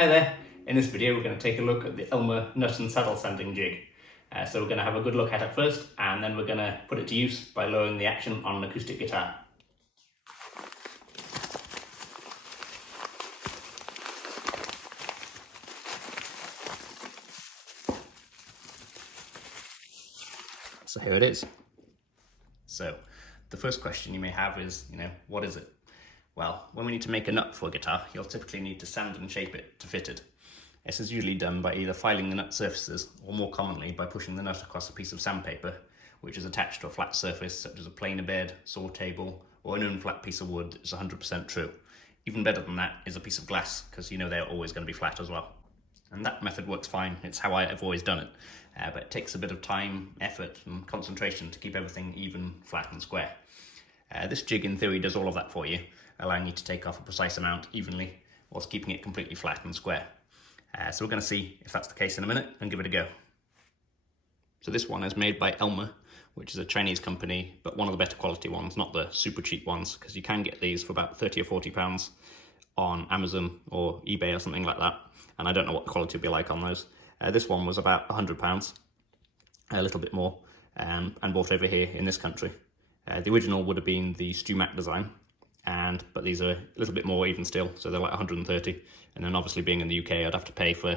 Hi there! In this video we're going to take a look at the Elmer nut and saddle sanding jig. So we're going to have a good look at it first, and then we're going to put it to use by lowering the action on an acoustic guitar. So here it is. So the first question you may have is, what is it? Well, when we need to make a nut for a guitar, you'll typically need to sand and shape it to fit it. This is usually done by either filing the nut surfaces, or more commonly by pushing the nut across a piece of sandpaper, which is attached to a flat surface such as a planer bed, saw table, or an unflat piece of wood that's 100% true. Even better than that is a piece of glass, because they're always going to be flat as well. And that method works fine. It's how I've always done it. But it takes a bit of time, effort, and concentration to keep everything even, flat, and square. This jig in theory does all of that for you, allowing you to take off a precise amount evenly, whilst keeping it completely flat and square. So we're going to see if that's the case in a minute and give it a go. So this one is made by Elmer, which is a Chinese company, but one of the better quality ones, not the super cheap ones, because you can get these for about 30 or 40 pounds on Amazon or eBay or something like that. And I don't know what the quality will be like on those. This one was about £100, a little bit more, and bought over here in this country. The original would have been the StewMac design, but these are a little bit more even still, so they're like 130. And then obviously being in the UK, I'd have to pay for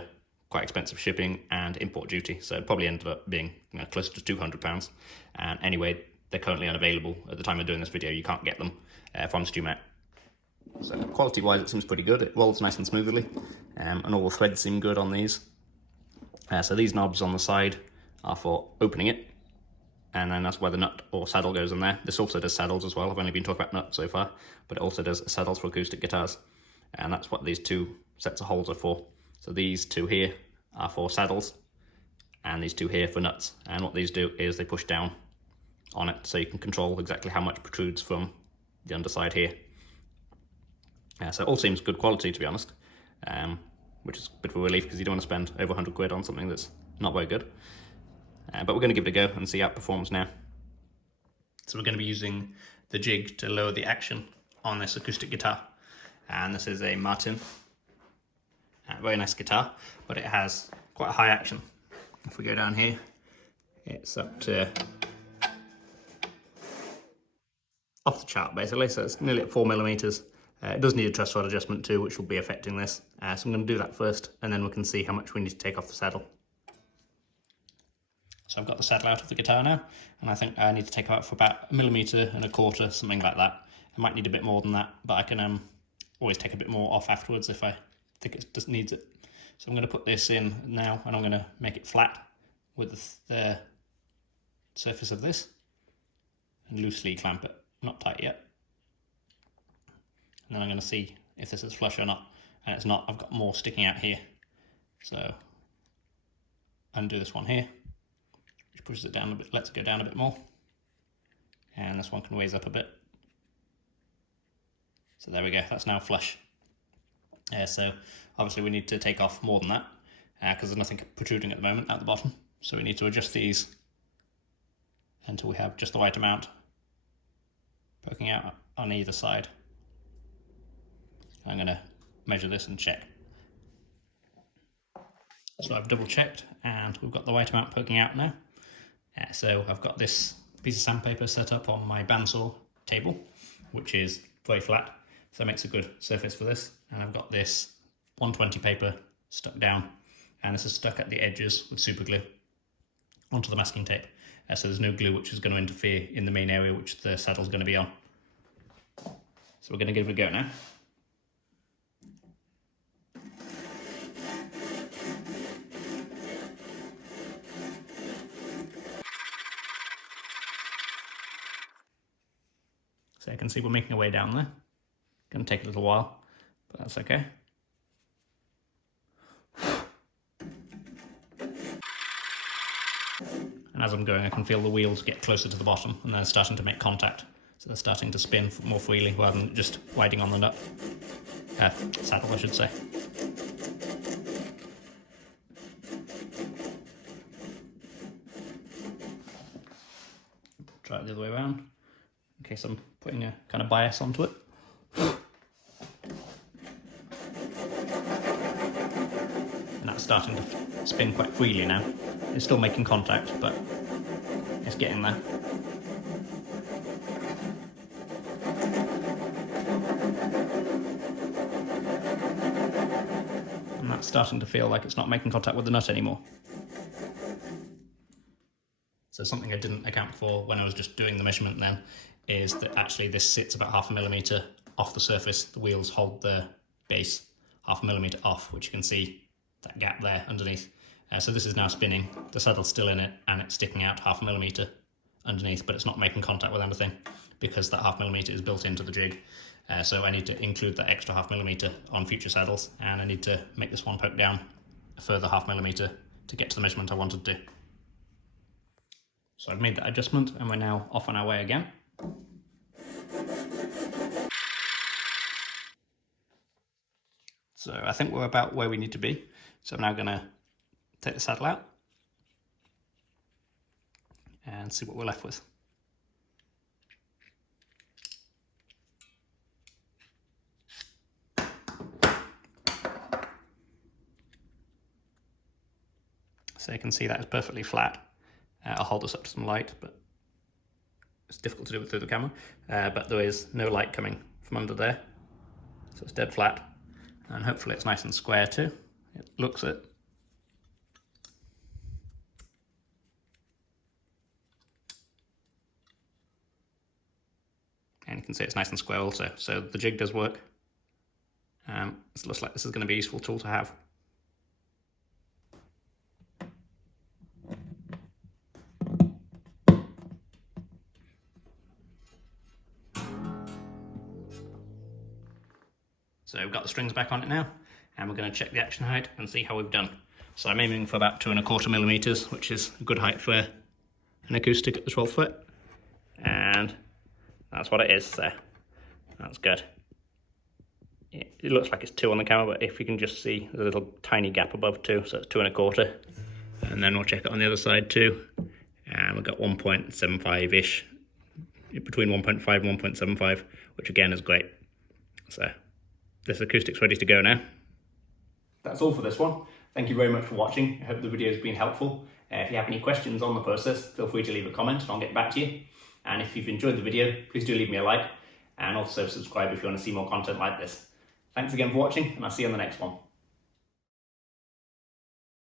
quite expensive shipping and import duty, so it probably ended up being close to £200. And anyway, they're currently unavailable at the time of doing this video. You can't get them from StewMac. So quality-wise, it seems pretty good. It rolls nice and smoothly, and all the threads seem good on these. So these knobs on the side are for opening it, and then that's where the nut or saddle goes in there. This also does saddles as well. I've only been talking about nuts so far, but it also does saddles for acoustic guitars, and that's what these two sets of holes are for. So these two here are for saddles, and these two here for nuts. And what these do is they push down on it, so you can control exactly how much protrudes from the underside here. So it all seems good quality, to be honest, which is a bit of a relief, because you don't want to spend over 100 quid on something that's not very good. But we're going to give it a go and see how it performs now. So we're going to be using the jig to lower the action on this acoustic guitar. And this is a Martin. Very nice guitar, but it has quite a high action. If we go down here, it's up to off the chart basically, so it's nearly at 4mm. It does need a truss rod adjustment too, which will be affecting this. So I'm going to do that first, and then we can see how much we need to take off the saddle. So I've got the saddle out of the guitar now, and I think I need to take out for about 1.25 mm, something like that. I might need a bit more than that, but I can always take a bit more off afterwards if I think it just needs it. So I'm going to put this in now, and I'm going to make it flat with the surface of this, and loosely clamp it, not tight yet. And then I'm going to see if this is flush or not, and it's not. I've got more sticking out here, so undo this one here, which pushes it down a bit, lets it go down a bit more, and this one can raise up a bit. So there we go, that's now flush. So obviously we need to take off more than that, because there's nothing protruding at the moment at the bottom, so we need to adjust these until we have just the right amount poking out on either side. I'm going to measure this and check. So I've double checked, and we've got the right amount poking out now. So I've got this piece of sandpaper set up on my bandsaw table, which is very flat, so it makes a good surface for this. And I've got this 120 paper stuck down, and this is stuck at the edges with super glue onto the masking tape. So there's no glue which is going to interfere in the main area which the saddle's going to be on. So we're going to give it a go now. So you can see we're making our way down there. Going to take a little while, but that's okay. And as I'm going, I can feel the wheels get closer to the bottom, and they're starting to make contact. So they're starting to spin more freely rather than just riding on the nut. Saddle, I should say. Try it the other way around, in case I'm putting a kind of bias onto it. that's starting to spin quite freely now. It's still making contact, but it's getting there. And that's starting to feel like it's not making contact with the nut anymore. So something I didn't account for when I was just doing the measurement then is that actually this sits about 0.5 millimeter off the surface. The wheels hold the base 0.5 millimeter off, which you can see that gap there underneath. So this is now spinning, the saddle's still in it, and it's sticking out 0.5 millimeter underneath, but it's not making contact with anything because that 0.5 millimeter is built into the jig. So I need to include that extra 0.5 millimeter on future saddles, and I need to make this one poke down a further 0.5 millimeter to get to the measurement I wanted to. So I've made that adjustment and we're now off on our way again. So I think we're about where we need to be. So I'm now going to take the saddle out and see what we're left with. So you can see that is perfectly flat. I'll hold this up to some light, but it's difficult to do it through the camera. But there is no light coming from under there, so it's dead flat. And hopefully it's nice and square too. It looks it. And you can see it's nice and square also. So the jig does work. It looks like this is going to be a useful tool to have. So we've got the strings back on it now, and we're going to check the action height and see how we've done. So I'm aiming for about 2¼ millimeters, which is a good height for an acoustic at the 12 foot. And that's what it is, so that's good. It looks like it's 2 on the camera, but if you can just see, there's a little tiny gap above 2, so it's 2¼ And then we'll check it on the other side too. And we've got 1.75-ish, between 1.5 and 1.75, which again is great. So this acoustic's ready to go now. That's all for this one. Thank you very much for watching. I hope the video has been helpful. If you have any questions on the process, feel free to leave a comment and I'll get back to you. And if you've enjoyed the video, please do leave me a like and also subscribe if you want to see more content like this. Thanks again for watching, and I'll see you on the next one.